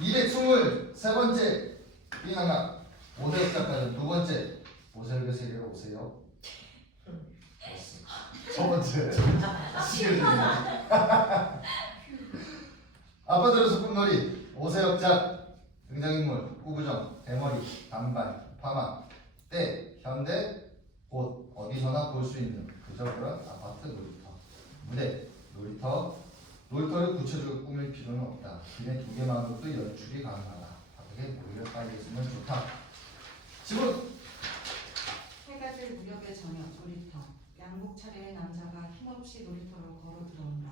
223번째 빙하나 오세혁 작가는 두 번째 오세혁의 세계로 오세요. 첫 번째 아파트로 소꿉놀이 오세혁 작 등장인물 꾸부정 대머리 단발 파마 때 현대 곳 어디서나 볼 수 있는 그저 그런 아파트 놀이터 무대 놀이터를 구체적으로 꾸밀 필요는 없다. 그냥 두 개만으로도 연출이 가능하다. 바닥에 모이를 빨리 있으면 좋다. 지금 해가 질 무렵의 저녁 놀이터. 양복 차림의 남자가 힘없이 놀이터로 걸어 들어온다.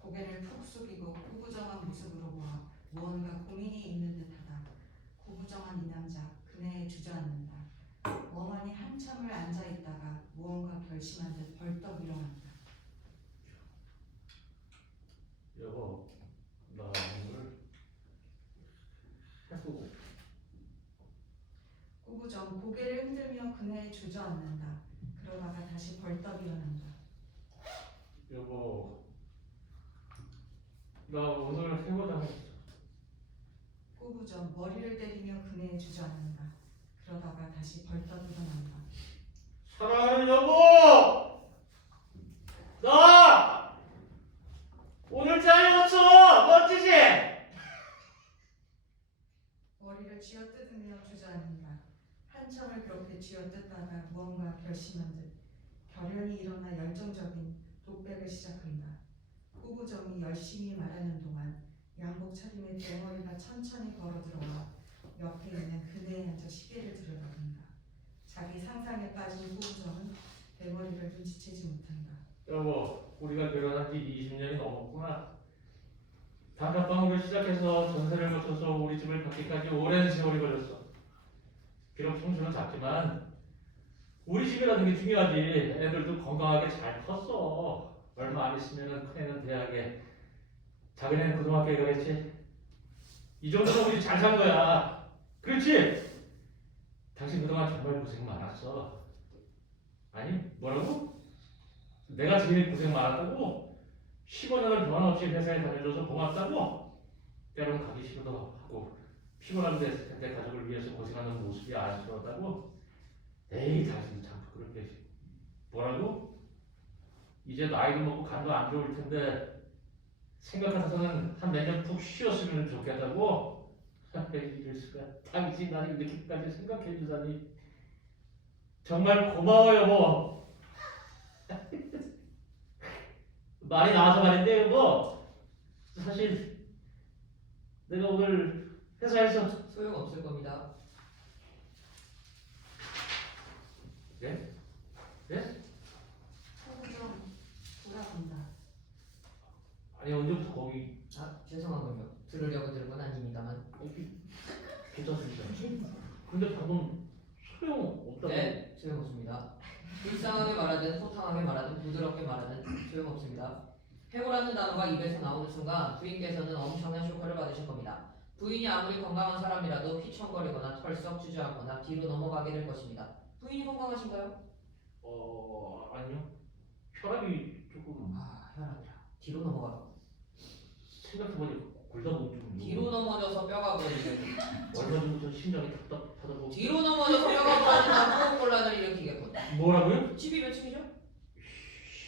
고개를 푹 숙이고 구부정한 모습으로 보아 무언가 고민이 있는 듯하다. 구부정한 이 남자 그네에 주저앉는다. 멍하니 한참을 앉아 있다가 무언가 결심한 듯 벌떡 일어난다. 여보, 나 오늘 해보고. 구부정 고개를 흔들며 그네에 주저앉는다. 그러다가 다시 벌떡 일어난다. 여보, 나 오늘 해보자고. 구부정 머리를 때리며 그네에 주저앉는다. 그러다가 다시 벌떡 일어난다. 사랑하는 여보, 나 오늘 잘 입었어. 멋지지? 머리를 쥐어뜯으며 주저앉는다. 한참을 그렇게 쥐어뜯다가 무언가 결심한 듯 결연히 일어나 열정적인 독백을 시작한다. 구부정이 열심히 말하는 동안 양복 차림의 대머리가 천천히 걸어 들어와 옆에 있는 그네에 앉아 시계를 들여다본다. 자기 상상에 빠진 구부정은 대머리를 눈치채지 못한다. 여보, 우리가 결혼한 지 20년이 넘었구나. 단칸방으로 시작해서 전세를 거쳐서 우리 집을 갖기까지 오랜 세월이 걸렸어. 비록 청소는 작지만 우리 집이라는 게 중요하지. 애들도 건강하게 잘 컸어. 얼마 안 있으면 큰애는 대학에, 작은애는 고등학교에 가겠지. 이 정도면 우리 잘 산 거야. 그렇지? 당신 그동안 정말 고생 많았어. 아니, 뭐라고? 내가 제일 고생 많았다고? 15년을 변함없이 회사에 다녀줘서 고맙다고? 때론 가기 싫어도 하고 피곤한데 그때 가족을 위해서 고생하는 모습이 안쓰러웠다고? 에이, 당신 참 그렇게. 뭐라고? 이제 나이도 먹고 간도 안 좋을 텐데 생각 같아서는 한 몇 년 푹 쉬었으면 좋겠다고? 이럴 수가. 당신 나를 이렇게까지 생각해 주다니 정말 고마워 여보. 말이 나와서 말인데 여보, 사실 내가 오늘 회사에서. 소용없을 겁니다. 네? 네? 구부정 돌아본다. 아니 언제부터 거기. 죄송하군요. 들으려고 들은 건 아닙니다만. 괜찮습니다. 근데 방금 소용없다고. 네, 소용없습니다. 불쌍하게 말하든 호탕하게 말하든 부드럽게 말하든 소용없습니다. 해고라는 단어가 입에서 나오는 순간 부인께서는 엄청난 쇼크를 받으실 겁니다. 부인이 아무리 건강한 사람이라도 휘청거리거나 털썩 주저앉거나 뒤로 넘어가게 될 것입니다. 부인이 건강하신가요? 아니요. 혈압이 조금. 혈압이라. 뒤로 넘어가라. 생각해보니 골다 보니 좀. 뒤로 넘어져서 뼈가 부러지겠군. 얼마 전부터 심장이 답답하다고. 뒤로 넘어져서 뼈가 부러지면 호흡곤란을 일으키겠군. 뭐라고요? 집이 몇 층이죠?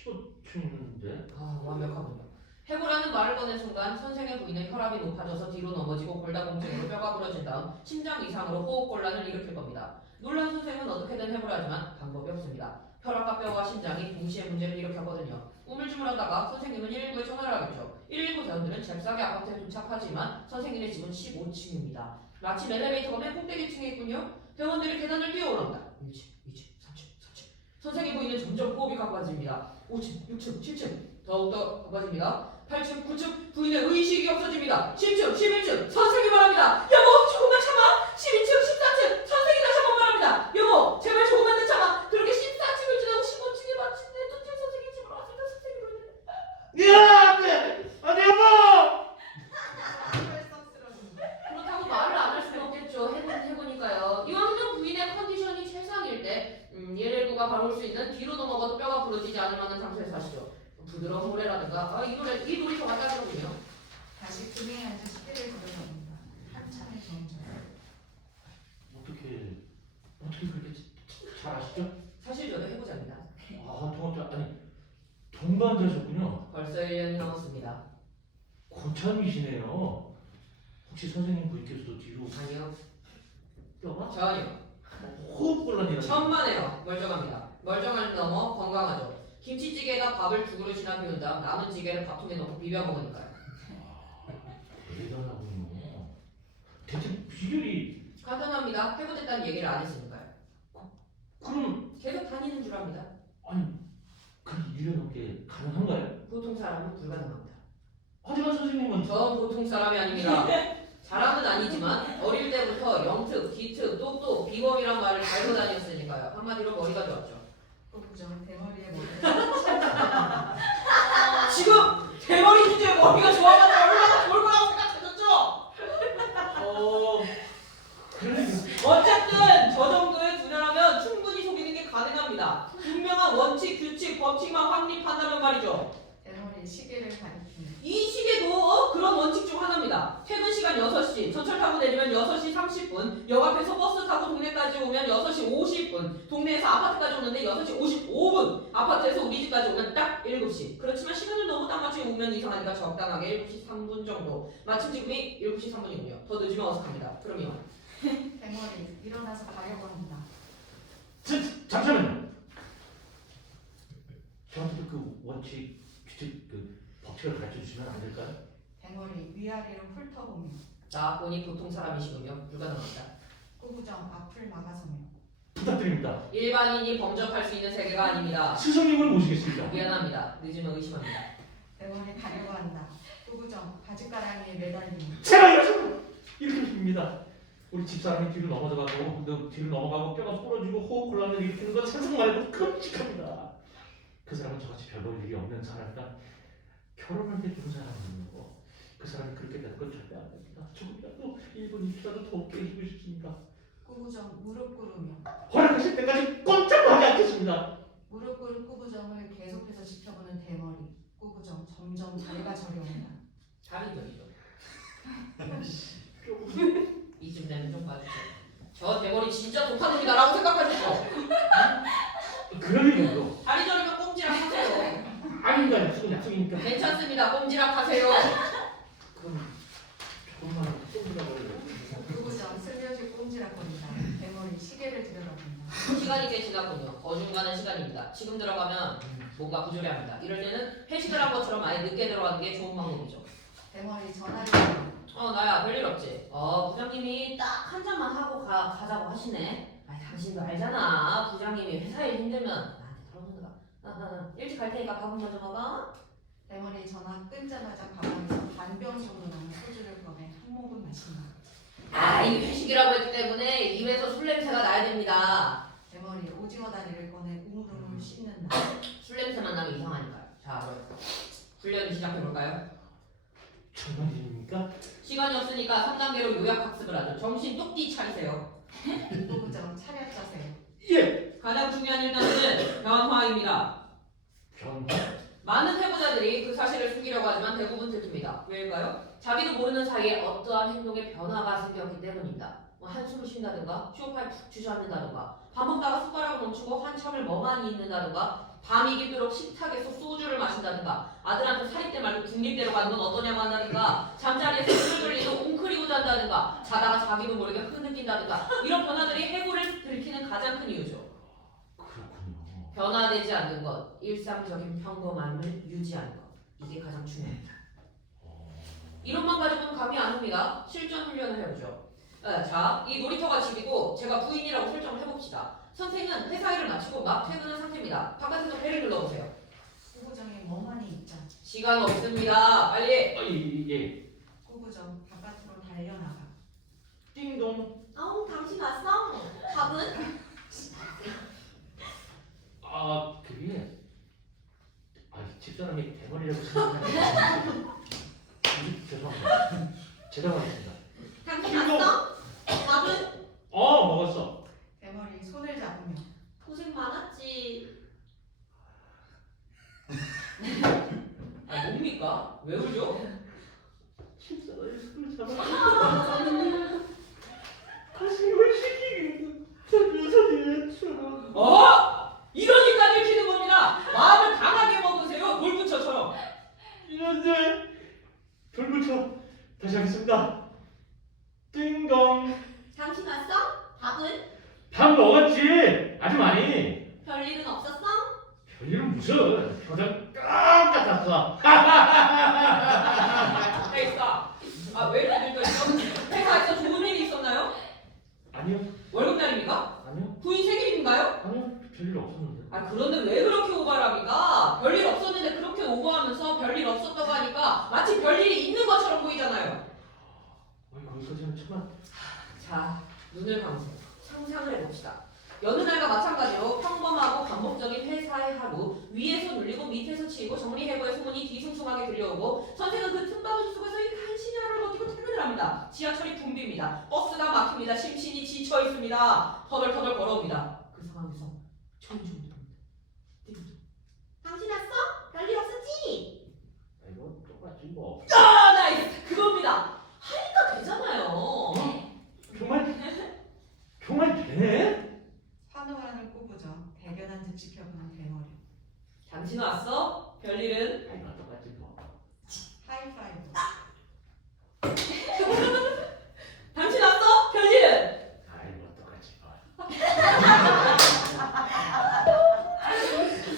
15층인데? 완벽하군요. 해고라는 말을 꺼낸 순간 선생의 부인은 혈압이 높아져서 뒤로 넘어지고 골다공증으로 뼈가 부러진 다음 심장 이상으로 호흡곤란을 일으킬 겁니다. 놀란 선생은 어떻게든 해보라지만 방법이 없습니다. 혈압과 뼈와 심장이 동시에 문제를 일으켰거든요. 우물쭈물하다가 선생님은 119에 전화를 하겠죠. 119 대원들은 잽싸게 아파트에 도착하지만 선생님의 집은 15층입니다. 마침 엘리베이터가 맨 꼭대기층에 있군요. 대원들이 계단을 뛰어오릅니다. 1층, 2층, 3층, 4층. 선생의 부인은 점점 호흡이 가빠집니다. 5층, 6층, 7층. 더욱더 가빠집니다. 8층, 9층. 부인의 의식이 없어집니다. 10층, 11층. 선생이 말합니다. 여보, 조금만 참아. 12층, 14층. 선생이 다시 한번 말합니다. 여보, 제발 조금만 더 참아. 그렇게 14층을 지나고 15층에 마침내 도착 선생이 집으로 왔습니다. 선생이 그러는데. 야, 안돼 여보. 그렇다고 말을 안 할 수는 없겠죠. 해보니까요. 이왕이면 부인의 컨디션이 최상일 때 119가 바로 올 수 있는 뒤로 넘어가도 뼈가 부러지지 않을 만한 장소에 사시죠. 부드러운 노래라든가 이 놀이터가 딱이거든요. 다시 그네에 앉아 시계를 들여다본다. 한참을 정적. 어떻게 그렇게 잘 아시죠? 사실 저도 해보자입니다. 동반자셨군요. 벌써 1년이 넘었습니다. 고참이시네요. 혹시 선생님 부인께서도 뒤로 아니요, 뼈가? 전혀. 호흡곤란이라. 천만에요. 멀쩡합니다. 멀쩡할 넘어 건강하죠. 김치찌개에다 밥을 두 그릇이나 비운 다음 남은 찌개를 밥통에 넣고 비벼 먹으니까요. 대단하군요. 대체 비결이 간단합니다. 해보겠다는 얘기를 안 했으니까요. 그럼 계속 다니는 줄 압니다. 그 1년 넘게 가능한가요? 보통 사람은 불가능합니다. 하지만 선생님은 전 보통 사람이 아닙니다. 자랑은 아니지만 어릴 때부터 영특, 기특, 똑똑, 비범이란 말을 달고 다녔으니까요. 한마디로 머리가 좋았죠. 꾸부정 대머리에 머리. 지금 대머리 주제에 머리가 좋아가지고 얼마나 좋을 거라고 생각하셨죠? 그러니까 어쨌든 저 정도의 두뇌라면 충분히 속이는 게 가능합니다. 분명한 원칙, 규칙, 법칙만 확립한다면 말이죠. 대머리 시계를 가리키는. 이 시계도 그런 원칙 중 하나입니다. 퇴근 시간 6시, 전철 타고 내리면 6시 30분, 역 앞에서 버스 타고 동네까지 오면 6시 50분, 동네에서 아파트까지 오는데 6시 55분, 아파트에서 우리 집까지 오면 딱 7시. 그렇지만 시간을 너무 딱 맞추고 오면 이상하니까 적당하게 7시 3분 정도. 마침 지금이 7시 3분이군요. 더 늦으면 어색합니다. 그럼 이만. 대머리 일어나서 가려고 합니다. 잠시만요. 저한테도 그 원칙, 규칙, 그 법칙을 가르쳐 주시면 안 될까요? 대머리 위아래로 훑어보며. 나 보니 보통 사람이시군요. 불가능합니다. 꾸부정 앞을 막아서며. 부탁드립니다. 일반인이 범접할 수 있는 세계가 아닙니다. 스승님을 모시겠습니다. 미안합니다. 늦으면 의심합니다. 대머리 가려고 한다. 꾸부정 바짓가랑이에 매달리며. 제가 이렇게 됩니다. 우리 집사람이 뒤로 넘어가고 뼈가 부러지고 호흡곤란을 일으키는 건 상상만 해도 끔찍합니다. 그 사람은 저같이 별 볼 일이 없는 사람이다. 결혼할 때 좋은 사람이고 그 사람이 그렇게 되는 건 절대 안 됩니다. 조금이라도 1분 2초라도 더 깨지고 싶습니다. 꾸부정 무릎 꿇으며. 허락하실 때까지 꼼짝도 하지 않겠습니다. 무릎 꿇은 꾸부정을 계속해서 지켜보는 대머리. 꾸부정 점점 다리가 저려온다. 다른 점이죠. 이쯤 되면 좀 봐주세요. 저 대머리 진짜 독한 놈이다라고 생각하셨죠? 그럴 리가요. 다리 저리면 꼼지락 하세요. 아닙니다. 약속은 약속이니까. 괜찮습니다. 꼼지락 하세요. 그럼 조금만 꼼짝을 꾸부정 슬며시 꼼지락거린다. 대머리 시계를 들여다본다. 시간이 꽤 지났군요. 어중간한 시간입니다. 지금 들어가면 뭔가 부조리합니다. 이럴 때는 회식을 한 것처럼 아예 늦게 들어가는 게 좋은 방법이죠. 대머리 전화를 걸어. 나야 별일 없지. 부장님이 딱 한 잔만 하고 가자고 하시네. 당신도 알잖아. 부장님이 회사 일 힘들면 나한테 털어놓는다. 일찍 갈 테니까 밥은 먼저 먹어. 대머리 전화 끊자마자 가방에서 반병 정도 나는 소주를 꺼내 한 모금 마신다. 이게 회식이라고 했기 때문에 입에서 술 냄새가 나야 됩니다. 대머리 오징어 다리를 꺼내 우물우물 씹는다. 술 냄새만 나면 이상하니까요. 자, 훈련 시작해볼까요? 정말입니까? 시간이 없으니까 3단계로 요약학습을 하죠. 정신 똑띠 차리세요. 꾸부정 차렷 자세요. 예. 가장 중요한 1단계는 변화입니다. 변화. 많은 해보자들이 그 사실을 숨기려고 하지만 대부분 들킵니다. 왜일까요? 자기도 모르는 사이에 어떠한 행동의 변화가 생겼기 때문입니다. 한숨을 쉰다든가, 쇼파에 푹 주저앉는다든가, 밥 먹다가 숟가락을 멈추고 한참을 멍하니 있는다든가, 밤이 깊도록 식탁에서 소주를 마신다든가, 아들한테 사립대 말고 국립대로 가는 건 어떠냐고 한다든가, 잠자리에서 술을 돌리고 웅크리고 잔다든가, 자다가 자기도 모르게 흐느낀다든가, 이런 변화들이 해고를 들키는 가장 큰 이유죠. 그렇군요. 변화되지 않는 것, 일상적인 평범함을 유지하는 것, 이게 가장 중요합니다. 이론만 가지고는 감이 안 옵니다. 실전 훈련을 해보죠. 자, 이 놀이터가 집이고 제가 부인이라고 설정을 해봅시다. 선생은 회사 일을 마치고 막 퇴근한 상태입니다. 바깥에서 배를 눌러보세요. 꾸부정이 멍하니 있자. 시간 없습니다. 빨리. 예. 꾸부정 바깥으로 달려나가. 띵동. 당신 왔어? 밥은? 그게 집사람이 대머리라고 생각하는데 죄송합니다. 죄송합니다. 당신 왔어? 밥은? 먹었어. 대머리 손을 잡으며. 고생 많았지. 뭡니까? 왜 울죠? 집사람이 손을 잡아. 가슴을 시키기 전유선이처럼. 이러니까 들키는 겁니다. 마음을 강하게 먹으세요. 돌부처처럼. 이런데 돌부처 다시 하겠습니다. 띵동. 당신 왔어? 밥은? 밥 먹었지? 아주 많이. 별일은 없었어? 별일은 무슨 표정 깜짝았어. 에이스가 왜 이렇게 늙었어? 회사에서 좋은 일이 있었나요? 아니요. 월급날입니까? 아니요. 부인 생일인가요? 아니요. 별일 없었는데. 그런데 왜 그렇게 오버합니까? 별일 없었는데 그렇게 오버하면서 별일 없었다고 하니까 마치 별일이 있는 것처럼 보이잖아요. 거기까지는 정말. 자, 눈을 감으세요. 상상을 해봅시다. 여느 날과 마찬가지로 평범하고 반복적인 회사의 하루, 위에서 눌리고 밑에서 치이고 정리해고의 소문이 뒤숭숭하게 들려오고 선생은 그 틈바구니 속에서 이 간신히 하루를 버티고 퇴근을 합니다. 지하철이 붐빕니다. 버스가 막힙니다. 심신이 지쳐 있습니다. 터덜터덜 걸어옵니다. 그 상황에서 천중이 들어옵니다. 당신 왔어? 별일 없었지? 이거 똑같지 뭐. 나이스! 그겁니다. 하니까 되잖아요. 정말 되네? 환호하는 꾸부정, 대견한 듯 지켜보는 대머리. 당신 왔어? 별일은? 이거 똑같지 뭐. 하이파이브. 당신 왔어? 별일은? 이거 똑같지 뭐.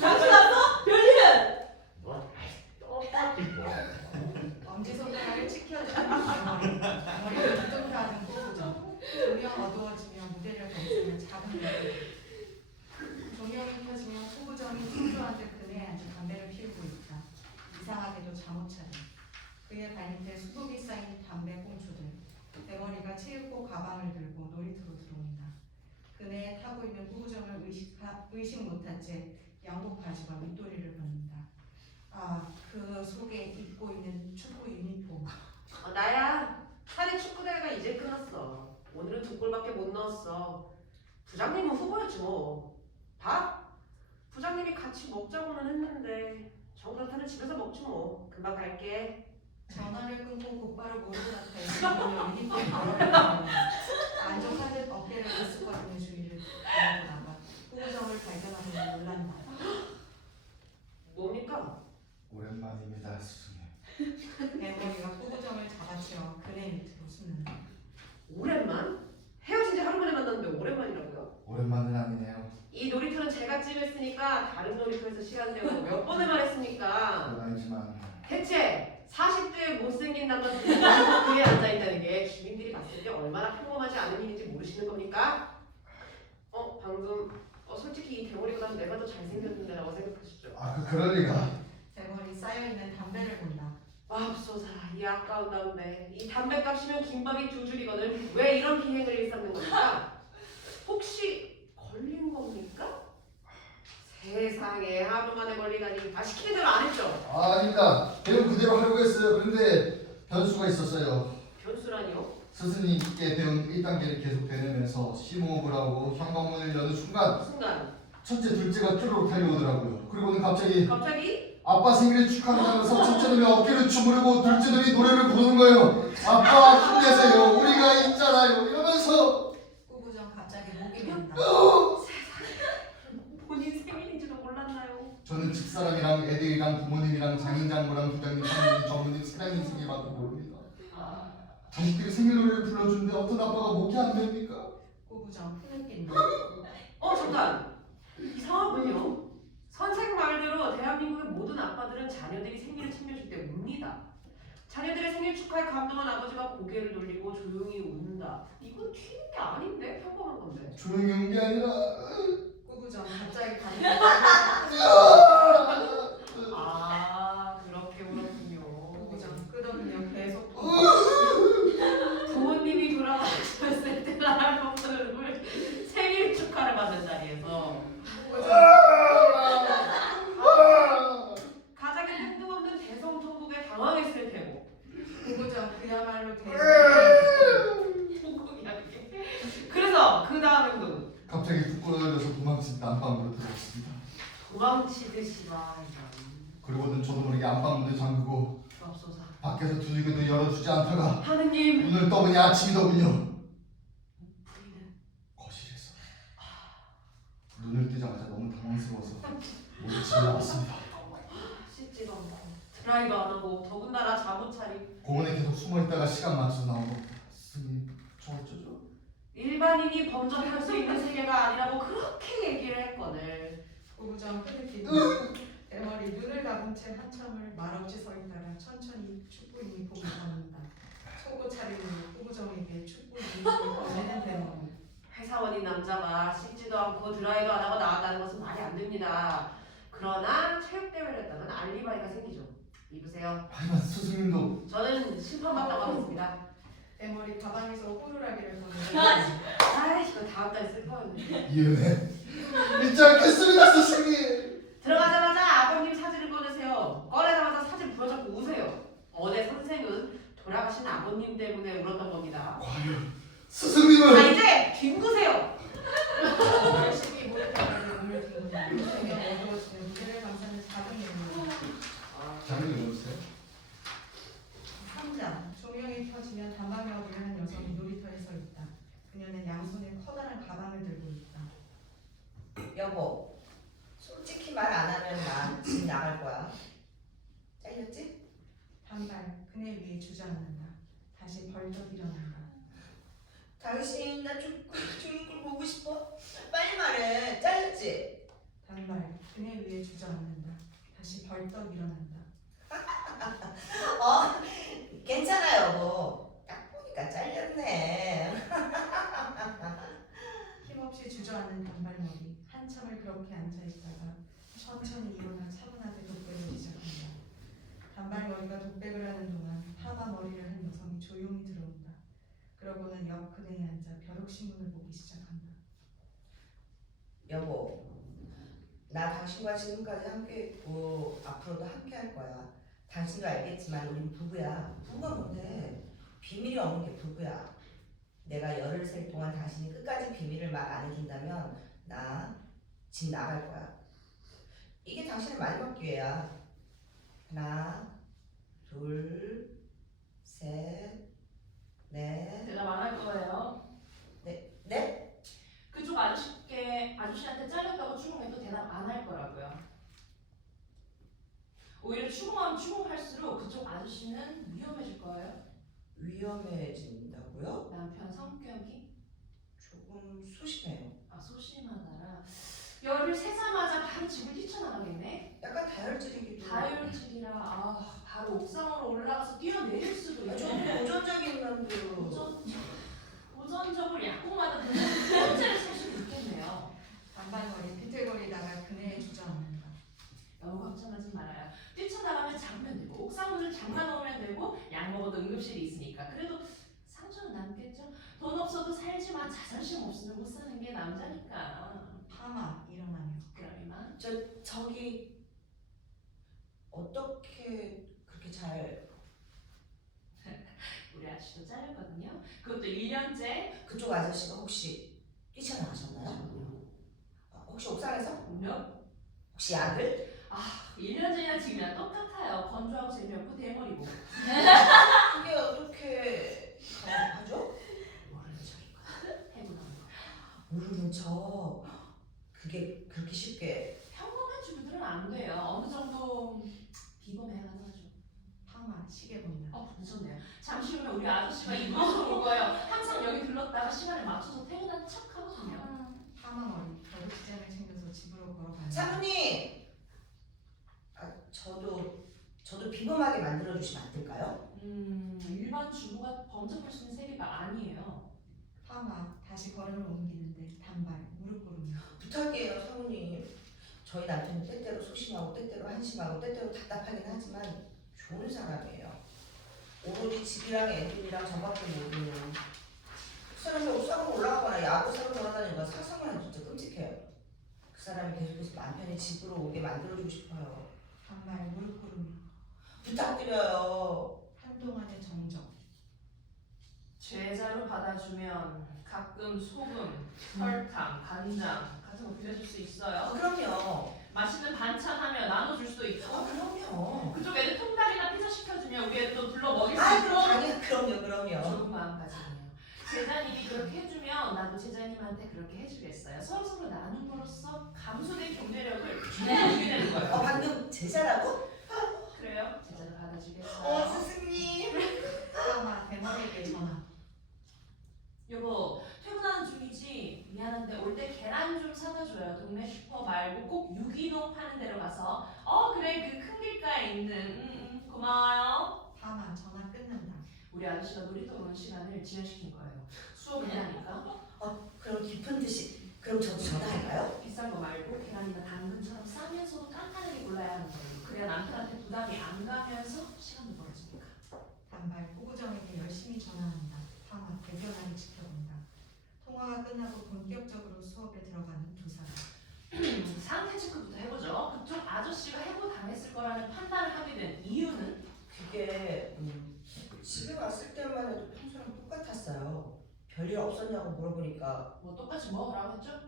당신 왔어? 별일은? 뭐? 똑같지 뭐. 엄지손가락을 치켜주는 대머리. 대머리를 두둥하는 꾸부정. 조명 어두워지며 무대를 감싸는 작은 불빛. 조명이 켜지며 꾸부정이 초조한 듯 그네에 앉아 담배를 피우고 있다. 이상하게도 잠못 차려. 그의 발밑에 수북이 쌓인 담배 꽁초들. 대머리가 체육복 가방을 들고 놀이터로 들어온다. 그네에 타고 있는 꾸부정을 의식 못한 채 양복 바지와 밑도리를 벗는다. 그 속에 입고 있는 축구 유니폼. 나야. 사내 축구대회가 이제 끝났어. 오늘은 2골밖에 못 넣었어. 부장님은 후보였지 뭐. 밥? 부장님이 같이 먹자고는 했는데 정 그렇다면 집에서 먹지 뭐. 금방 갈게. 전화를 끊고 곧바로 모르고 나타나 유니폼을 걸어버리며 만족한 듯 어깨를 으쓱거리는 주위를 돌아보다가 꾸부정을 발견하고 놀란다. 뭡니까? 오랜만입니다, 스승님. 대머리가 꾸부정을 잡아채워 그네 밑으로 숨는다. 오랜만? 헤어진 지 하루 만에 만났는데 오랜만이라고요? 오랜만은 아니네요. 이 놀이터는 제가 찜했으니까 다른 놀이터에서 시간 때우고 몇 번을 말했습니까? 그건 아니지만 대체 40대의 못생긴 남자 두 명이 그에 앉아있다는 게 주민들이 봤을 때 얼마나 평범하지 않은 일인지 모르시는 겁니까? 방금 솔직히 이 대머리보다는 내가 더 잘생겼는데 라고 생각하시죠? 그럴 리가. 대머리 쌓여있는 담배를 본다. 맙소사 이 아까운 담배. 이 담배값이면 김밥이 2줄이거든. 왜 이런 비행을 일삼는 겁니까? 혹시 걸린 겁니까? 세상에 하루 만에 걸리다니. 시키는 대로 안 했죠? 아닙니다. 배운 그대로 하려고 했어요. 그런데 변수가 있었어요. 변수라니요? 스승님께 배운 1단계를 계속 되뇌면서 심호흡을 하고 현관문을 여는 순간 첫째, 둘째가 쭈르륵 달려오더라고요. 그리고는 갑자기 아빠 생일을 축하한다면서 첫째놈이 어깨를 주무르고 둘째놈이 노래를 부르는 거예요. 아빠 힘내세요. 우리가 있잖아요. 이러면서 꾸부정 갑자기 목이 맨다. 본인 생일인지도 몰랐나요? 저는 집사람이랑 애들이랑 부모님이랑 장인장모랑 부장님, 사모님, 전무님, 사장님 생일밖에 모릅니다. 자식들이 생일 노래를 불러주는데 어떤 아빠가 목이 안 됩니까? 꾸부정 흐느낀다. 잠깐. 이상하군요. 선생 말대로 대한민국의 모든 아빠들은 자녀들이 생일을 챙겨줄 때 웁니다. 자녀들의 생일 축하에 감동한 아버지가 고개를 돌리고 조용히 웃는다. 이건 튀는 게 아닌데? 평범한 건데. 조용히 운 게 아니라 꾸부정 갑자기 담배. 그렇게 울었군요. 꾸부정 끄덕이며 계속 부모님이 돌아가셨을 때 할머니를 생일 축하를 받는 자리에서 가장이 뜬금없는 대성통곡에 당황했을 테고. 꾸부정 그야말로 통곡이야 그게. 그래서 그 다음은 갑자기 툭 끊어져서 도망친 안방으로 들어갔습니다. 도망치듯이 말이야. 그리고는 저도 모르게 안방문을 잠그고 밖에서 두들겨도 열어주지 않다가 하느님 눈을 떠보니 아침이더군요. 당황스러워서 모두 집에 나왔습니다. 씻지도 않고 드라이도 안 하고 더군다나 잠옷 차림. 공원에 계속 숨어있다가 시간 맞춰서 나온 겁니다. 스님, 저 어쩌죠? 일반인이 범접할 수 있는 세계가 아니라고 그렇게 얘기를 했거늘. 구부정 흐릿빛 대머리 눈을 감은 채 한참을 말없이 서 있다가 천천히 축구인이 보고 있습니다. 속옷 차림으로 구부정에게 축구인이 건네는 대머리. 회사원인 남자가 씻지도 않고 드라이도 안 하고 나왔다는 것은 말이 안 됩니다. 그러나 체육대회를 했다면 알리바이가 생기죠. 입으세요. 하지만 스승님도 저는 심판받다고 하겠습니다. 대머리 가방에서 호루라기를 꺼내는 아이 이거 다음 달에 쓸 거였는데. 이은혜 믿지 않겠습니다, 스승님. 들어가자마자 아버님 사진을 꺼내세요. 꺼내자마자 사진 부여잡고 우세요. 어제 선생은 돌아가신 아버님 때문에 울었던 겁니다. 과연 자 스승님을 이제 뒹구세요. 열심히 몰입하는 몸을 든다 생명 어두워지는 무게를 감싸는 작은 예물. 자료를 읽어주세요. 상자 조명이 켜지면 단방에 어디를 한 여성이 놀이터에 서 있다. 그녀는 양손에 커다란 가방을 들고 있다. 여보, 솔직히 말 안 하면 난 집 나갈 거야. 잘렸지? 단발 그네 위에 주저앉는다. 다시 벌떡 일어난다. 당신 나 죽는 걸 보고 싶어? 빨리 말해. 잘렸지? 단발 그네 위에 주저앉는다. 다시 벌떡 일어난다. 괜찮아 여보. 딱 보니까 잘렸네. 힘없이 주저앉는 단발머리 한참을 그렇게 앉아있다가 천천히 일어나 차분하게 독백을 시작한다. 단발머리가 독백을 하는 동안 파마 머리를 한 여성이 조용히 들어온다. 그러고는 옆 그네에 앉아 벼룩신문을 보기 시작한다. 여보, 나 당신과 지금까지 함께했고 앞으로도 함께할 거야. 당신도 알겠지만 우린 부부야. 부부가 뭔데? 비밀이 없는 게 부부야. 내가 열흘 셀 동안 당신이 끝까지 비밀을 말 안 해준다면 나 집 나갈 거야. 이게 당신의 마지막 기회야. 하나, 둘, 셋, 넷. 대답 안 할 거예요. 네? 그쪽 아저씨한테 잘렸다고 추궁해도 대답 안 할 거라고요. 오히려 추궁하면 추궁할수록 그쪽 아저씨는 위험해질 거예요. 위험해진다고요? 남편 성격이 조금 소심해요. 소심하다라. 열을 세자마자 바로 집을 뛰쳐나가겠네. 약간 다혈질이기도. 다혈질이라 바로 옥상으로 올라가서 뛰어내릴 수도 있네. 좀 도전적인 면도. 도전적으로 약국마다 번째를 쓸 수도 있겠네요. 단발머리 비틀거리다가 그네에 주저앉는다. 너무 걱정하지 말아요. 뛰쳐나가면 잡으면 되고 옥상문을 잠가 놓으면 되고 약 먹어도 응급실이 있으니까 그래도 상처는 남겠죠. 돈 없어도 살지만 자존심 없으면 못 사는 게 남자니까. 파마 일어나며 그럼 이만. 저기 어떻게 그렇게 잘 우리 아저씨도 잘렸거든요. 그것도 1년째. 그쪽 아저씨가 혹시 뛰쳐나가셨나요? 혹시 옥상에서? 몇? 혹시 약을? 1년 전이랑 지금이랑 똑같아요. 건조하고 재미없고 대머리고. 그게 어떻게 가능하죠? 모르는 척이거든. 해보는 거. 모르는 척. 그게 그렇게 쉽게. 평범한 주부들은 안 돼요. 어느 정도 비범해야 하죠. 파마 시계 본다. 무섭네요. 잠시 후면 우리 아저씨가 이곳으로 올 거예요. 항상 여기 들렀다가 시간에 맞춰서 퇴근한 척 하거든요. 파마머리 벼룩시장을 챙겨서 집으로 걸어간다. 사모님! 저도 비범하게 만들어주시면 안 될까요? 일반 주부가 범접할 수 있는 세계가 아니에요. 파마 다시 걸음을 옮기는데 단발 무릎 꿇으며 부탁이에요, 사모님. 저희 남편은 때때로 소심하고 때때로 한심하고 때때로 답답하긴 하지만 좋은 사람이에요. 오로지 집이랑 애들이랑 저밖에 모르는. 그 사람이 옥상으로 올라가거나 야구장으로 돌아다니는 건 상상만 해도 진짜 끔찍해요. 그 사람이 계속해서 남편이 집으로 오게 만들어주고 싶어요. 단발 무릎 꿇으며 부탁드려요. 한동안의 정적. 제자로 받아주면 가끔 소금, 설탕, 간장 같은 거 빌려줄 수 있어요. 그럼요. 맛있는 반찬 하면 나눠줄 수도 있고. 그럼요. 그쪽 애들 통닭이나 피자 시켜주면 우리 애들도 불러 먹일 수 아, 있고. 그럼요. 좋은 마음가짐이에요. 제자님이 그렇게 해주면 해주면 나도 제자님한테 그렇게 해주겠어요. 서로서로 나눔으로써 감소된 경제력을 줄여주게 되는 거예요. 방금 제자라고? 그래요? 제자도 받아주겠어요. 스승님. 파마 대머리에게 전화. 여보, 퇴근하는 중이지? 미안한데 올 때 계란 좀 사다 줘요. 동네 슈퍼 말고 꼭 유기농 파는 데로 가서. 그래, 그 큰 길가에 있는. 고마워요. 파마 전화 끊는다. 우리 아저씨가 놀이터 오는 시간을 지연시킨 거예요. 수업을 해야니까. 그럼 깊은 듯이 그럼 저도 전화할까요? 비싼 거 말고 계란이나 당근처럼 싸면서도 깐깐하게 골라야 하는 거예요. 그래야 남편한테 부담이 안 가면서 시간도 벌어지니까. 단발 후보정에게 열심히 전화한다. 파마 대견하게 지켜본다. 통화가 끝나고 본격적으로 수업에 들어가는 두 사람. 상태 체크부터 해보죠. 그쪽 아저씨가 해고 당했을 거라는 판단을 하게 된 이유는? 그게 집에 왔을 때만 해도 평소랑 똑같았어요. 별일 없었냐고 물어보니까 뭐 똑같이 뭐라고 했죠?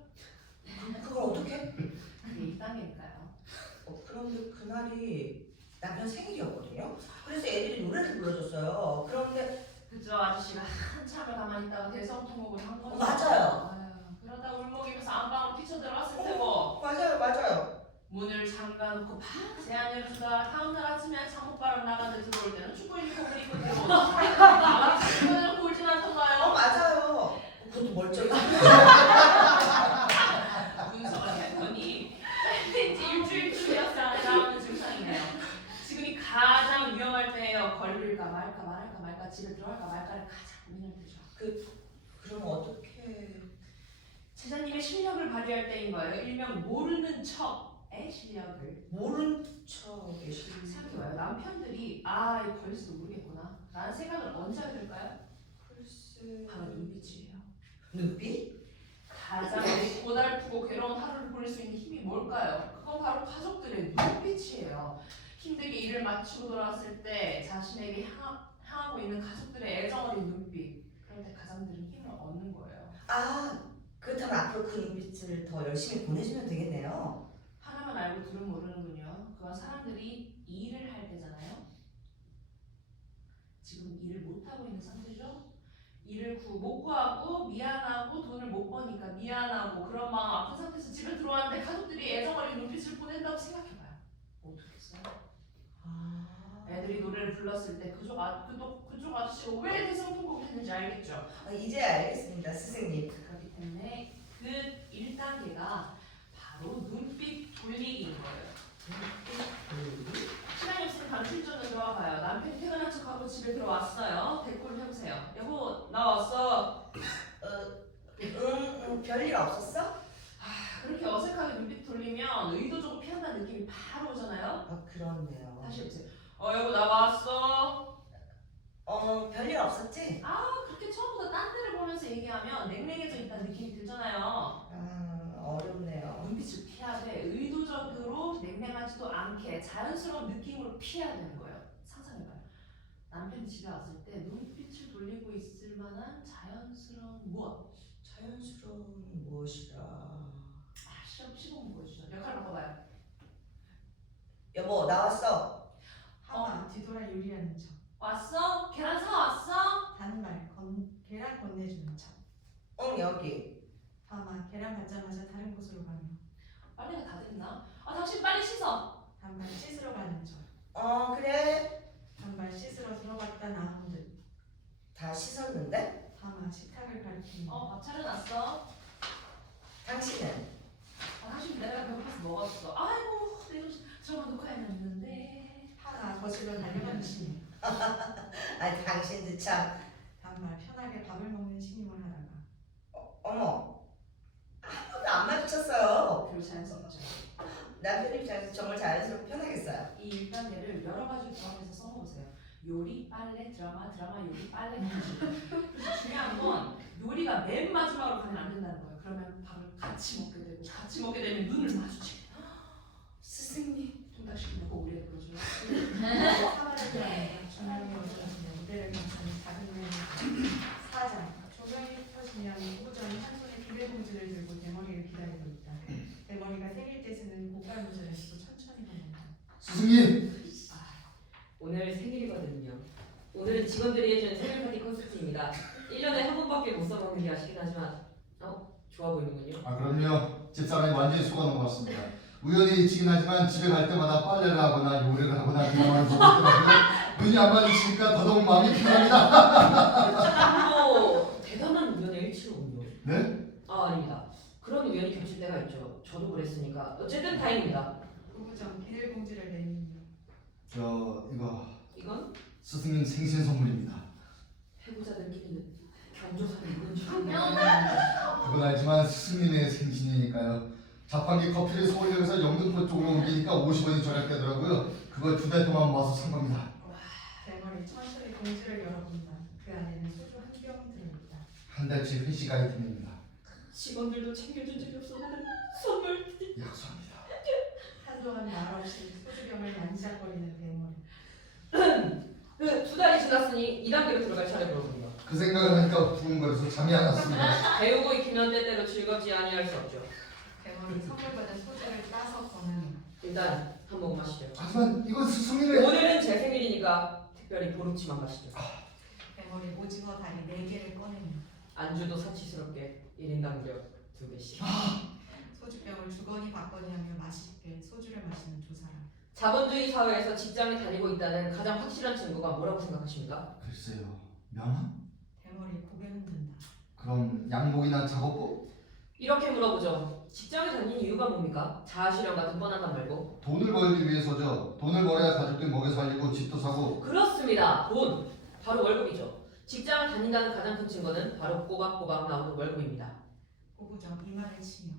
그걸 어떻게? 그게 1단계니까요. 그런데 그날이 남편 생일이었거든요. 그래서 애들이 노래를 불러줬어요. 그런데 그쪽 아저씨가 한참을 가만히 있다가 대성통곡을 한 거죠. 맞아요. 아유, 그러다 울먹이면서 안방으로 뛰쳐들어갔을 테고 맞아요. 문을 잠가놓고 제 안내를 주다가 다음날 아침에 잠옷바람 나가는데 들어올 때는 축구 유니폼을 입고 들어오고 친구들은 굴진 않던가요? 맞아요. 그것도 멀쩡히. 분석을 했더니 왠지 일주일쯤 되었을 안에 나오는 증상이네요. 지금이 가장 위험할 때예요. 걸릴까 말까 집에 들어갈까 말까를 가장 고민할 때죠. 그럼 어떻게? 제자님의 실력을 발휘할 때인 거예요. 일명 모르는 척의 실력을. 모른 척의 실력. 생각해봐요. 남편들이 이거 걸릴지도 모르겠구나 라는 생각을 언제 하게 될까요? 글쎄. 바로 눈빛이에요. 눈빛? 가장 고달프고 괴로운 하루를 보낼 수 있는 힘이 뭘까요? 그건 바로 가족들의 눈빛이에요. 힘들게 일을 마치고 돌아왔을 때 자신에게 향하고 있는 가족들의 애정어린 눈빛. 그럴 때 가장들은 힘을 얻는 거예요. 그렇다면 앞으로 그 눈빛을 더 열심히 보내주면 되겠네요. 하나만 알고 둘은 모르는군요. 그건 사람들이 일을 할 때잖아요. 지금 일을 못하고 있는 상태죠. 일을 못 구하고 미안하고 돈을 못 버니까 미안하고 그런 마음 아픈 상태에서 집에 들어왔는데 가족들이 애정어린 눈빛을 보낸다고 생각해봐요. 어떻겠어요? 애들이 노래를 불렀을 때 그쪽 아저씨가 왜 대성통곡을 했는지 알겠죠? 이제 알겠습니다, 스승님. 그렇기 때문에 그 1단계가 바로 눈빛 돌리기인 거예요. 시간이 없으니 바로 실전으로 들어가봐요. 남편이 퇴근한 척하고 집에 들어왔어요. 대꾸를 해보세요. 여보, 나 왔어. 별일 없었어? 그렇게 어색하게 눈빛 돌리면 의도적으로 피한다는 느낌이 바로 오잖아요. 그렇네요. 다시 해보세요. 여보, 나 왔어. 별일 없었지? 그렇게 처음부터 딴 데를 보면서 얘기하면 냉랭해져 있다는 느낌이 들잖아요. 어렵네요. 눈빛을 피하되 의도적으로 냉랭하지도 않게 자연스러운 느낌으로 피해야 되는 거예요. 상상해봐요. 남편이 집에 왔을 때 눈빛을 돌리고 있을 만한 자연스러운 무엇? 자연스러운 무엇이라. 시범 보여주죠. 역할 바꿔봐요. 여보, 나왔어. 파마 뒤돌아 요리하는 척. 왔어? 계란 사왔어? 단발 계란 건네주는 척. 여기. 파마 계란 받자마자 다른 곳으로 가며. 빨래가 다 됐나? 당신 빨리 씻어. 단발 씻으러 가는 척. 그래. 단발 씻으러 들어갔다 나온 듯. 다 씻었는데? 파마 식탁을 가리키며. 밥 차려놨어. 당신은? 당신 내가 배고파서 먹었어. 아이고 내가 저만 녹화해놨는데. 파가 거실로 달려가는 신임. 당신도 참. 단발 편하게 밥을 먹는 신임을 하다가. 어머. 한 번도 안 마주쳤어요. 별로 자연스럽죠. 남편 입장에서 정말 자연스럽고 편하겠어요. 이 1단계를 여러 가지 조합해서 써먹으세요. 요리, 빨래, 드라마, 요리, 빨래, 그래서 중요한 건 요리가 맨 마지막으로 가면 안 된다는 거예요. 그러면 밥을 같이 먹게 되고 같이 먹게 되면 눈을 마주치게 돼요. 스승님. 통닭시키고 우리를 불러줘요. 파마를 들어가니까 중앙에 오셔서 무대를 감싸는 작은 면 사장. 조명이 펴지면 후보전이 한 손에 비닐봉지를 들고 대머리를 기다리고 있다. 대머리가 생일 때 쓰는 고깔 모자를 쓰고 천천히 건넨다. 스승님! 오늘 생일이거든요. 오늘은 직원들이 해주는 생일 파티 콘서트입니다. 1년에 한 번밖에 못 써먹는 게 아쉽긴 하지만 좋아 보이는군요. 아 그럼요. 집사람이 완전히 속아놓은 것 같습니다. 우연히 있긴 하지만 집에 갈 때마다 빨래를 하거나 요리를 하거나 드라마를 보고 있더라고요. 눈이 안 마주치니까 더더욱 마음이 편합니다. 대단한 우연의 일치로군요. 네? 아닙니다. 그런 우연이 겹칠 때가 있죠. 저도 그랬으니까 어쨌든 다행입니다. 부부정 비닐봉지를 내밀며 이건 스승님 생신 선물입니다. 해고자들끼리는 경조사를 입는 줄 그건 알지만 스승님의 생신이니까요. 자판기 커피를 서울역에서 영등포 쪽으로 옮기니까 50원이 절약되더라고요. 그걸 2달 동안 모아서 산 겁니다. 대머리 천천히 봉지를 열어본다. 그 안에는 소주 한 병 들어있다. 한 달치 회식 아이템입니다. 직원들도 챙겨준 적이 없었는데 선물 약속합니다. 한동안 말없이 소주병을 만지작거리는 대머리. 2달이 지났으니 2단계로 들어갈 차례로군요. 그 생각을 하니까 부근거려서 잠이 안 왔습니다. 배우고 있기면 때때로 즐겁지 아니할 수 없죠. 대머리 선물 받은 소주를 따서 권합니다. 일단 한 모금 마시죠. 하지만 이건 스승님의 오늘은 제 생일이니까 특별히 보름치만 마시죠. 대머리 오징어 다리 4개를 꺼냅니다. 안주도 사치스럽게 1인당 무려 2개씩. 소주병을 주거니 받거니 하며 맛있게 소주를 마시는 두 사람. 자본주의 사회에서 직장에 다니고 있다는 가장 확실한 증거가 뭐라고 생각하십니까? 글쎄요. 명함? 대머리 고개 흔든다. 그럼 양복이나 작업복? 이렇게 물어보죠. 직장에 다니는 이유가 뭡니까? 자아실현 같은 뻔한 말 말고. 돈을 벌기 위해서죠. 돈을 벌어야 가족들 먹여 살리고 집도 사고. 그렇습니다. 돈. 바로 월급이죠. 직장을 다닌다는 가장 큰 증거는 바로 꼬박꼬박 나오는 월급입니다. 고부정 이마를 치며.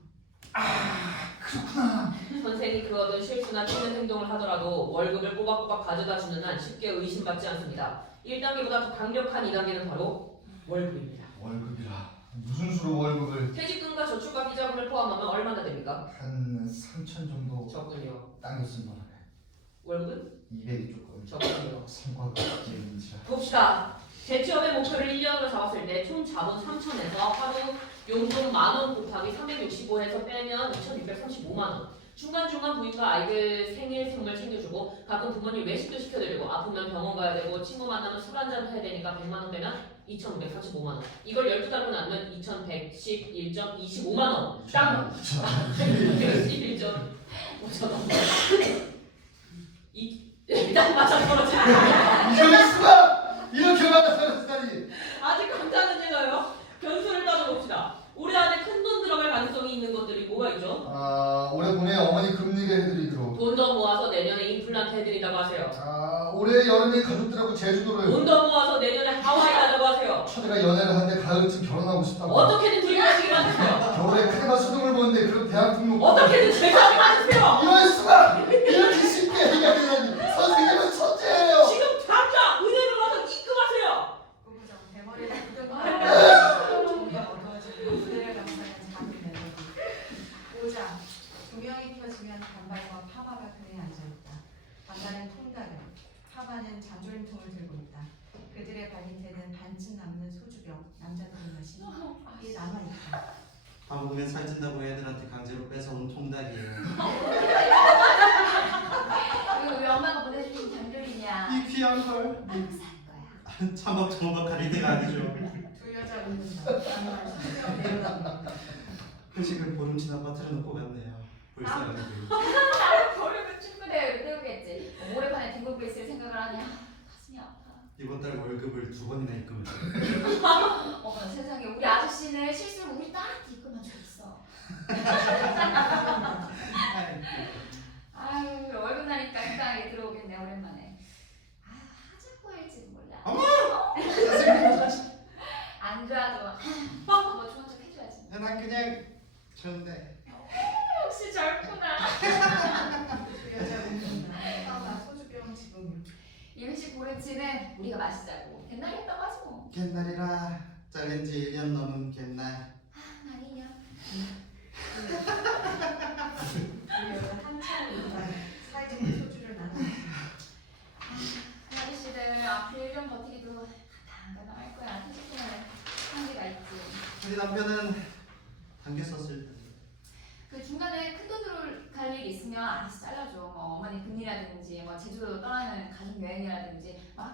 그렇구나. 선생이 그 어떤 실수나 튀는 행동을 하더라도 월급을 꼬박꼬박 가져다 주는 한 쉽게 의심받지 않습니다. 1단계보다 더 강력한 2단계는 바로 월급입니다. 월급이라. 무슨 수로 월급을? 퇴직금과 저축과 비자금을 포함하면 얼마나 됩니까? 한 3천 정도 적군요. 당겼습니다. 월급은? 200이 조금. 적군요. 성과가 없지라. 봅시다. 재취업의 목표를 1년으로 잡았을 때 총 자본 3천에서 하루 용돈 만원 곱하기 365해서 빼면 2,635만원. 중간중간 부인과 아이들 생일 선물 챙겨주고 가끔 부모님 외식도 시켜드리고 아프면 병원 가야 되고 친구 만나면 술 한잔 해야 되니까 100만원 빼면 2,535만원. 이걸 12달로 나누면 2,111.25만원. 딱! 211.5천원. 딱 맞아 떨어지는 이럴 수가! 이렇게 많아 살았다니. 아직 감자는 제가요. 변수를 따져봅시다. 올해 안에 큰 돈 들어갈 가능성이 있는 것들이 뭐가 있죠? 올해 봄에 어머니 금리를 해드리도록. 돈 더 모아서 내년에 임플란트 해드린다고 하세요. 올해 여름에 가족들하고 제주도를. 돈 더 모아서 내년에 하와이 가자고 하세요. 처제가 연애를 하는데 가을쯤 결혼하고 싶다고. 어떻게든 둘이 가시게 만드세요. 겨울에 크레마 수능을 보는데 그럼 대학 등록. 어떻게든 제자하게 만드세요. 이럴 수가! 이렇게 쉽게 해결되다니. 선생님은 천재예요. 지금 당장 은행을 와서 입금하세요. 고부정 대머리를 구경하며 종이가 어두워지고 무대를 감싸는 작은 멜로디. 오자 두 명이 펴지면 단발과 파마가 그에 앉아있다. 단발은 통닭을, 파마는 장조림통을 들고 있다. 그들의 발밑에는 반쯤 남는 소주병, 남자들이 마신 이 남아있다. 밥 먹으면 살찐다고 애들한테 강제로 뺏어온 통닭이에요. 이거 왜 엄마가 보내준 장조림이야? 이 귀한 걸. 아이고 살 거야. 차먹차먹 가릴 때가 아니죠. 두 여자 웃는다. 단발 소주병 내려다본다. 회식을 보름치나 빠뜨려 놓고 갔네요. 불쌍하게. 버리면 친구들 때우겠지. 모래판에 뒹굴고 있을 생각을 하니 가슴이 아파. 이번 달 월급을 2번이나 입금했어요. 어머나 세상에 우리 아저씨는 실수로 우리 딸한테 입금한 적 있어. 아유 월급 나니까 식당에 들어오겠네 오랜만에. 아유 하자고일지도 몰라. 어머! 안 좋아도 뭐 좋은 척 해줘야지. 난 그냥 좋은데. 역시 젊구나. 두 여자 웃는다. 파마 소주병 지붕. 이 회식 보름치는 우리가 마시자고 옛날에 했다고 하지 뭐. 옛날이라 잘린 지 1년 넘은 옛날. 아니냐. 두 여자 한참 웃다. 살찐 소주를 나눈다. 아저씨들 앞으로 1년 버티기도 당연할 거야. 퇴직금에 한계가 있지. 우리 남편은 당겨 썼을 텐데. 그 중간에 큰 돈으로 갈 일이 있으면 알아서 잘라줘. 뭐 어머니 금리라든지 뭐 제주도 떠나는 가족 여행이라든지 뭐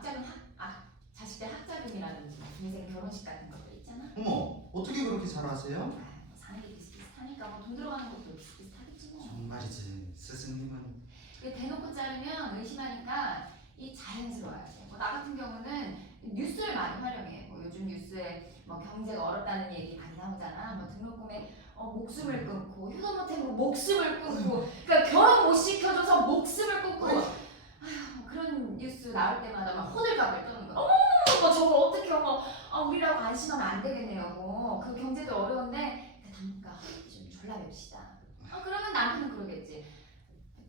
축하금이라든지 동생 결혼식 같은 것들 있잖아. 어머, 어떻게 그렇게 잘 아세요? 뭐 사는 게 비슷비슷하니까 뭐 돈 들어가는 것도 비슷비슷하겠지 뭐. 정말이지. 스승님은 이게 대놓고 자르면 의심하니까 이 자연스러워야 돼. 뭐 나 같은 경우는 뉴스를 많이 활용해. 뭐 요즘 뉴스에 뭐 경제가 어렵다는 얘기 많이 나오잖아. 뭐 등록금에 목숨을 끊고 효도못해고 목숨을 끊고 그러니까 결혼 못 시켜줘서 목숨을 끊고 아휴 그런 뉴스 나올 때마다 막 호들갑을 떠는 거야. 어머 뭐 저거 어떻게 우리라고 안심하면 안 되겠네요. 그 경제도 어려운데 그 당분간 좀 졸라 맵시다. 그러면 남편은 그러겠지.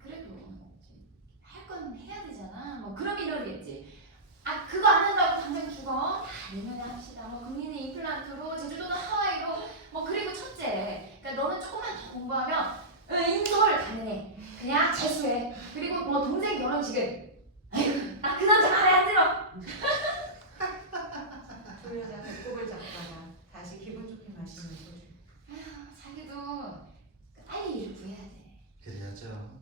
그래도 할 건 해야 되잖아. 뭐 그럼 이러겠지. 그거 안 한다고 당장 죽어? 내년에 합시다. 뭐 금리는 임플란트로, 제주도는 하와이로. 뭐 그리고 첫째, 그러니까 너는 조금만 더 공부하면 인서울 가능해. 그냥 재수해. 그리고 뭐 동생 결혼식은 나 그 남자 마음에 안 들어. 두 여자 배꼽을 잡다가 다시 기분 좋게 마시는 소주. 자기도 빨리 일을 구해야 돼. 그래야죠.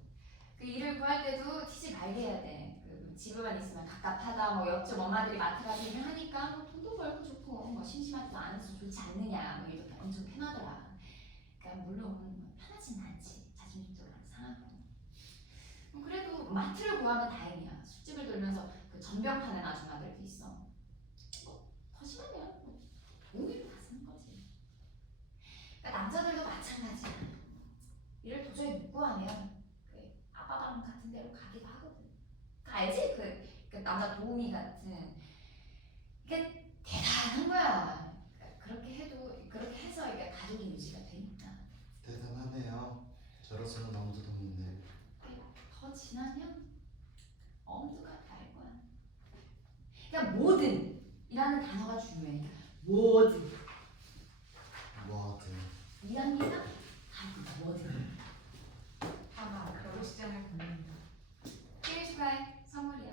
그 일을 구할 때도 튀지 말게 해야 돼. 집에만 있으면 답답하다. 뭐 옆집 엄마들이 마트 가서 일을 하니까 뭐 돈도 벌고 좋고 뭐 심심하지도 않아서 좋지 않느냐. 뭐 이렇게 엄청 편하더라. 그러니까 물론 편하진 않지. 자존심도 많이 상하고. 그래도 마트를 구하면 다행이야. 술집을 돌면서 그 전병 파는 아줌마들도 있어. 더 심하면 우유를 다 쓰는 거지. 그러니까 남자들도 마찬가지야. 일을 도저히 못 구하면 그 아빠방 같은 데로 가기도 하거든. 알지? 그 남자 도우미 같은. 이게 대단한 거야. 그렇게 해도 그렇게 해서 이게 가족이 유지가 되니까. 대단하네요. 저로서는 너무도 돕는데. 더 지나면 엄두가 다를 거야. 그러니까 모든이라는 단어가 중요해. 모든. 뭐든. 이합니까? 모든. 아마 결혼식장을 건넨다. 생일 축하해. 선물이야.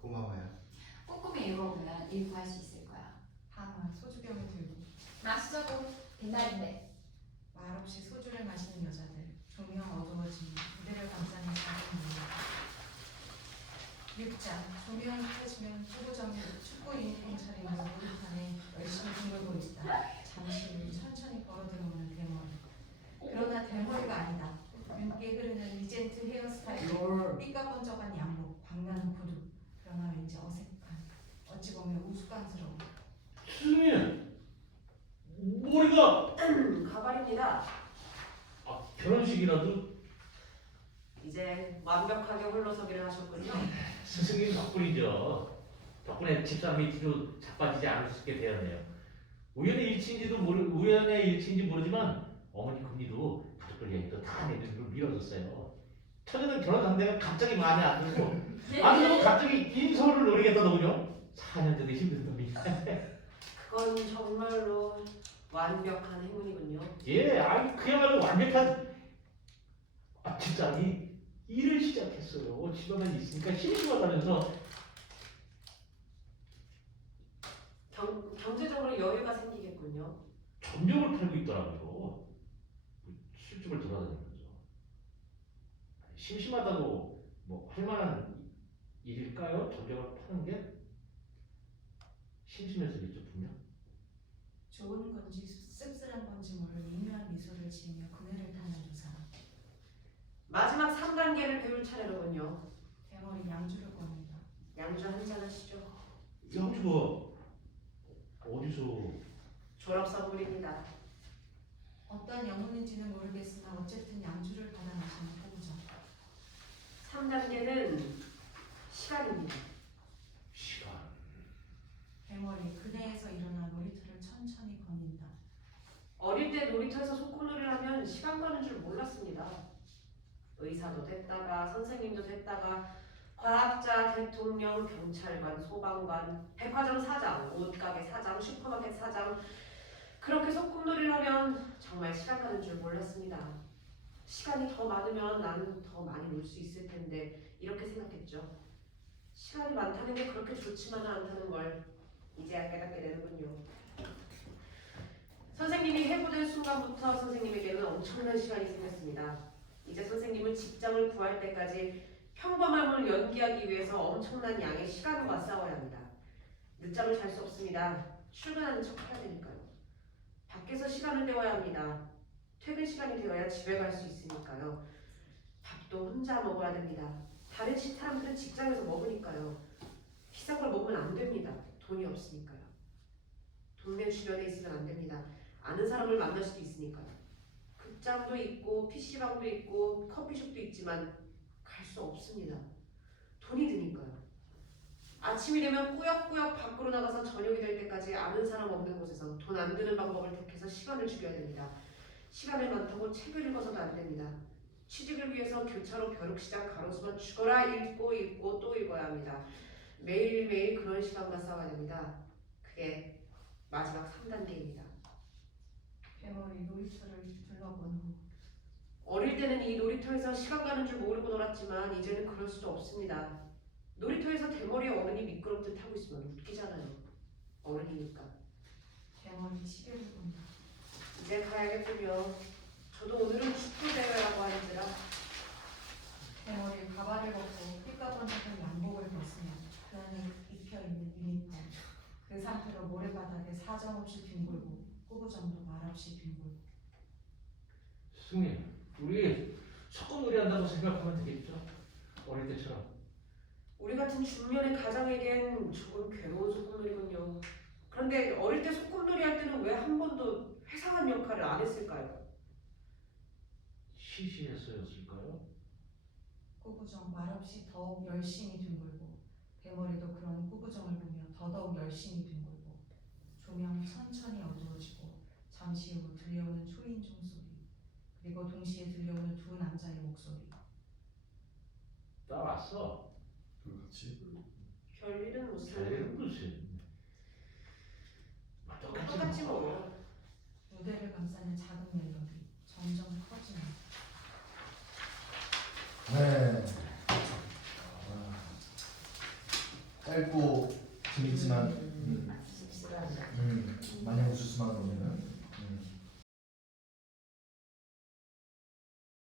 고마워요. 꼼꼼히 읽어보면 일 구할 수 있을 거야. 아마 소주병을 들고 마시자고. 빛날인데. 말없이 소주를 마시는 여자들. 조명 어두워지니 그들을 감싸는 작은 문화. 6장 조명이 켜지면 축구 유니폼 차림으로 놀이판에 열심히 둥글고 있다. 잠시 후 천천히 걸어 들어오는 대머리. 그러나 대머리가 아니다. 윤기 흐르는 리젠트 헤어스타일, 삐까번쩍한 양복, 광나는 구두. 그러나 왠지 어색한, 어찌 보면 우스꽝스러운. 스승님, 머리가 가발입니다. 결혼식이라도 이제 완벽하게 홀로서기를 하셨군요. 스승님 덕분이죠. 덕분에 집사람이 뒤로 자빠지지 않을 수 있게 되었네요. 우연의 일치인지 모르지만 어머니 금리도 가족들 얘기도 다 내 눈으로 밀어줬어요. 처녀는 결혼 상대가 갑자기 마음에 안 들고 아주 갑자기 인서울을 노리겠다더군요. 4년 전에 힘든 놈이. 그건 정말로 완벽한 행운이군요. 예, 그야말로 완벽한 집사람이 일을 시작했어요. 집에만 있으니까 심심하다면서. 경제적으로 여유가 생기겠군요. 점점을 팔고 있더라고요. 술집을 돌아다니면서. 심심하다고 뭐 할 만한 일일까요? 점점을 파는 게? 심심해서겠죠, 분명. 좋은 건지 씁쓸한 건지 모를 미묘한 미소를 지으며 그네를 타는 두 사람. 마지막 3단계를 배울 차례로군요. 대머리 양주를 꺼낸다. 양주 한잔 하시죠. 양주가 어디서? 졸업 선물입니다. 어떤 영혼인지는 모르겠으나 어쨌든 양주를 받아 마시는 후보자. 3단계는 시간입니다. 시간. 대머리 그네에서 일어나 놀이터를 천천히 거닌다. 어릴 때 놀이터에서 소꿉놀이를 하면 시간 가는 줄 몰랐습니다. 의사도 됐다가 선생님도 됐다가 과학자, 대통령, 경찰관, 소방관, 백화점 사장, 옷가게 사장, 슈퍼마켓 사장. 그렇게 소꿉놀이를 하면 정말 시간 가는 줄 몰랐습니다. 시간이 더 많으면 나는 더 많이 놀 수 있을 텐데 이렇게 생각했죠. 시간이 많다는 게 그렇게 좋지만은 않다는 걸 이제야 깨닫게 되는군요. 선생님이 해고된 순간부터 선생님에게는 엄청난 시간이 생겼습니다. 이제 선생님은 직장을 구할 때까지 평범함을 연기하기 위해서 엄청난 양의 시간과 싸워야 합니다. 늦잠을 잘 수 없습니다. 출근하는 척 해야 되니까요. 밖에서 시간을 때워야 합니다. 퇴근 시간이 되어야 집에 갈 수 있으니까요. 밥도 혼자 먹어야 됩니다. 다른 사람들은 직장에서 먹으니까요. 비싼 걸 먹으면 안 됩니다. 돈이 없으니까요. 동네 주변에 있으면 안 됩니다. 아는 사람을 만날 수도 있으니까요. 극장도 있고 PC방도 있고 커피숍도 있지만 갈 수 없습니다. 돈이 드니까요. 아침이 되면 꾸역꾸역 밖으로 나가서 저녁이 될 때까지 아는 사람 없는 곳에서 돈 안 드는 방법을 택해서 시간을 죽여야 됩니다. 시간을 많다고 책을 읽어서도 안 됩니다. 취직을 위해서 교차로 벼룩시장 가로수만 죽어라 읽고 또 읽어야 합니다. 매일매일 그런 시간과 싸워야 됩니다. 그게 마지막 3단계입니다. 대머리 놀이터를 둘러본 후 어릴 때는 이 놀이터에서 시간 가는 줄 모르고 놀았지만 이제는 그럴 수도 없습니다. 놀이터에서 대머리 어른이 미끄럼틀 타고 있으면 웃기잖아요. 어른이니까. 대머리 시계를 본다. 이제 가야겠군요. 저도 오늘은 축구 대회라고 하는지라. 대머리 가발을 벗고 삐까번쩍한 양복을 벗으며 그 안에 입혀있는 유니폼. 그 상태로 모래바닥에 사정없이 뒹굴고 꾸부정도 말없이 뒹굴고. 스승님, 우리 소꿉놀이 한다고 생각하면 되겠죠? 어릴 때처럼. 우리 같은 중년의 가장에겐 조금 괴로운 소꿉놀이군요. 그런데 어릴 때 소꿉놀이 할 때는 왜 한 번도 회사원 역할을 안 했을까요? 시시해서였을까요? 꾸부정 말없이 더욱 열심히 뒹굴고 대머리도 그런 꾸부정을 보며 더더욱 열심히 뒹굴고 조명이 천천히 어두워지고 잠시 후 들려오는 초인종 소리 그리고 동시에 들려오는 두 남자의 목소리. 나 왔어. 그렇지. 별일은 무슨 별일은 무슨. 똑같지 뭐. 무대를 감싸는 작은 멜로디 점점 커지는. 네. 짧고 재밌지만